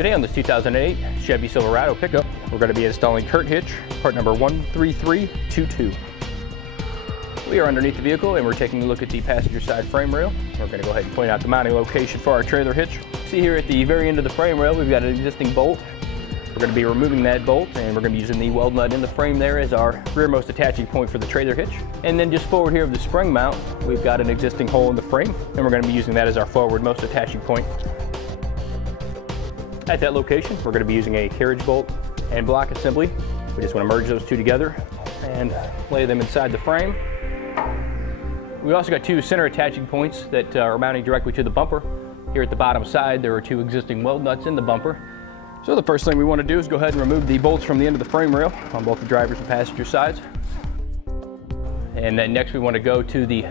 Today on this 2008 Chevy Silverado Pickup, we're going to be installing Curt Hitch, part number 13322. We are underneath the vehicle and we're taking a look at the passenger side frame rail. We're going to go ahead and point out the mounting location for our trailer hitch. See here at the very end of the frame rail, we've got an existing bolt. We're going to be removing that bolt and we're going to be using the weld nut in the frame there as our rearmost attaching point for the trailer hitch. And then just forward here of the spring mount, we've got an existing hole in the frame and we're going to be using that as our forwardmost attaching point. At that location, we're going to be using a carriage bolt and block assembly. We just want to merge those two together and lay them inside the frame. We also got two center attaching points that are mounting directly to the bumper. Here at the bottom side, there are two existing weld nuts in the bumper. So the first thing we want to do is go ahead and remove the bolts from the end of the frame rail on both the driver's and passenger sides. And then next we want to go to the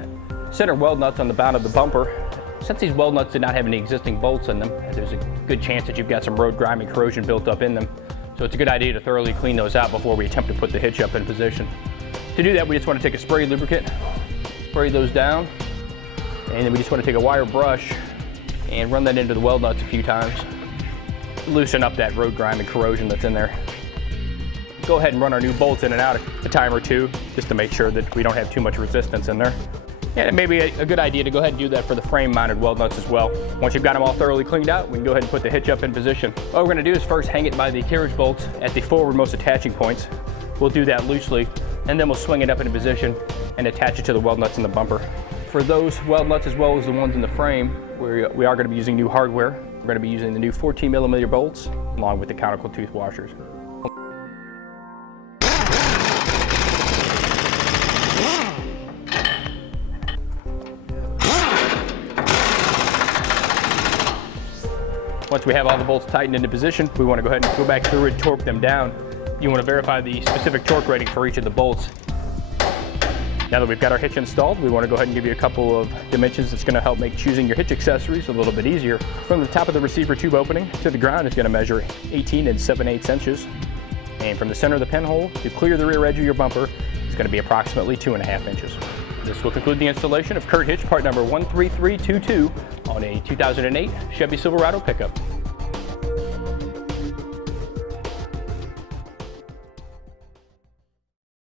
center weld nuts on the bottom of the bumper. Since these weld nuts did not have any existing bolts in them, there's a good chance that you've got some road grime and corrosion built up in them. So it's a good idea to thoroughly clean those out before we attempt to put the hitch up in position. To do that, we just want to take a spray lubricant, spray those down, and then we just want to take a wire brush and run that into the weld nuts a few times. Loosen up that road grime and corrosion that's in there. Go ahead and run our new bolts in and out a time or two just to make sure that we don't have too much resistance in there. And it may be a good idea to go ahead and do that for the frame mounted weld nuts as well. Once you've got them all thoroughly cleaned out, we can go ahead and put the hitch up in position. What we're going to do is first hang it by the carriage bolts at the forwardmost attaching points. We'll do that loosely and then we'll swing it up into position and attach it to the weld nuts in the bumper. For those weld nuts as well as the ones in the frame, we are going to be using new hardware. We're going to be using the new 14mm bolts along with the conical tooth washers. Once we have all the bolts tightened into position, we want to go ahead and go back through and torque them down. You want to verify the specific torque rating for each of the bolts. Now that we've got our hitch installed, we want to go ahead and give you a couple of dimensions that's going to help make choosing your hitch accessories a little bit easier. From the top of the receiver tube opening to the ground is going to measure 18 7/8 inches. And from the center of the pinhole to clear the rear edge of your bumper is going to be approximately 2.5 inches. This will conclude the installation of Curt Hitch part number 13322 on a 2008 Chevy Silverado Pickup.